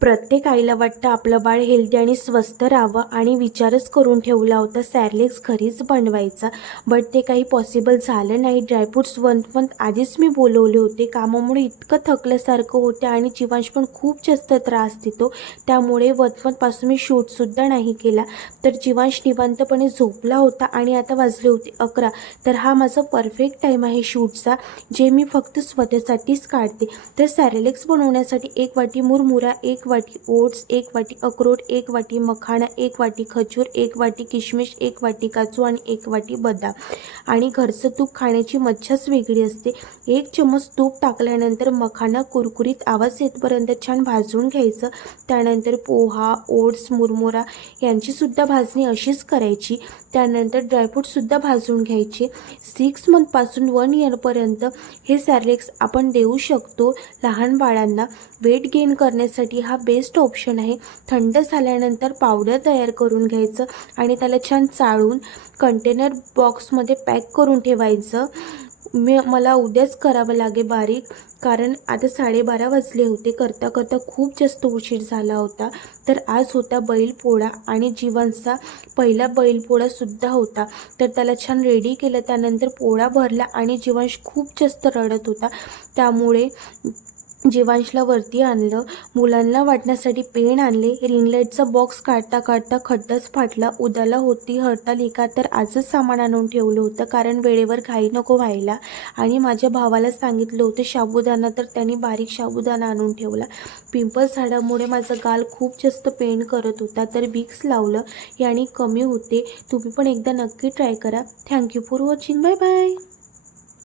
प्रत्येक आईला वाटतं आपलं बाळ हेल्दी आणि स्वस्थ राहावं आणि विचारच करून ठेवला होता सॅरेलेक्स घरीच बनवायचा. बट ते काही पॉसिबल झालं नाही. ड्रायफ्रूट्स 1 मंथ आधीच मी बोलवले होते. कामामुळे इतकं थकल्यासारखं होतं आणि जीवांश पण खूप जास्त त्रास देतो, त्यामुळे 1 मंथपासून मी शूटसुद्धा नाही केला. तर जीवांश निवांतपणे झोपला होता आणि आता वाजले होते 11. तर हा माझा परफेक्ट टाईम आहे शूटचा, जे मी फक्त स्वतःसाठीच काढते. तर सॅरेलेक्स बनवण्यासाठी 1 वाटी मुरमुरा, 1 वाटी ओट्स, 1 वाटी अक्रोड, 1 वाटी मखाना, 1 वाटी खजूर, 1 वाटी किशमिश, 1 वाटी काजू आणि 1 वाटी बदाम. आणि घरचं तूप खाण्याची मज्जाच वेगळी असते. 1 चम्मच तूप टाकल्यानंतर मखाना कुरकुरीत आवाज येतपर्यंत छान भाजून घ्यायचं. त्यानंतर पोहा, ओट्स, मुरमुरा यांचीसुद्धा भाजणी अशीच करायची. त्यानंतर ड्रायफ्रूटसुद्धा भाजून घ्यायचे. 6 मंथपासून 1 इयरपर्यंत हे सॅरेलेक्स आपण देऊ शकतो लहान बाळांना. वेट गेन करण्यासाठी हा बेस्ट ऑप्शन आहे. थंड झाल्यानंतर पावडर तयार करून घ्यायचं आणि त्याला छान चाळून कंटेनर बॉक्समध्ये पॅक करून ठेवायचं. मला उद्याच करावं लागेल बारीक, कारण आता 12:30 वाजले होते. करता करता खूप जास्त उशीर झाला होता. तर आज होता बैलपोळा आणि जीवांचा पहिला बैलपोळासुद्धा होता. तर त्याला छान रेडी केलं. त्यानंतर पोळा भरला आणि जीवांश खूप जास्त रडत होता, त्यामुळे जीवांशला वरती आणलं. मुलांना वाटण्यासाठी पेन आणले. रिंगलाईटचा बॉक्स काढता काढता खड्डाच फाटला. उद्याला होती हरतालिका, तर आजच सामान आणून ठेवलं होतं, कारण वेळेवर घाई नको व्हायला. आणि माझ्या भावाला सांगितलं होतं साबुदाणा, तर त्यांनी बारीक साबुदाणा आणून ठेवला. पिंपल्स झाल्यामुळे माझा गाल खूप जास्त पेन करत होता, तर विक्स लावलं, याने कमी होते. तुम्ही पण एकदा नक्की ट्राय करा. Thank you for watching. Bye bye.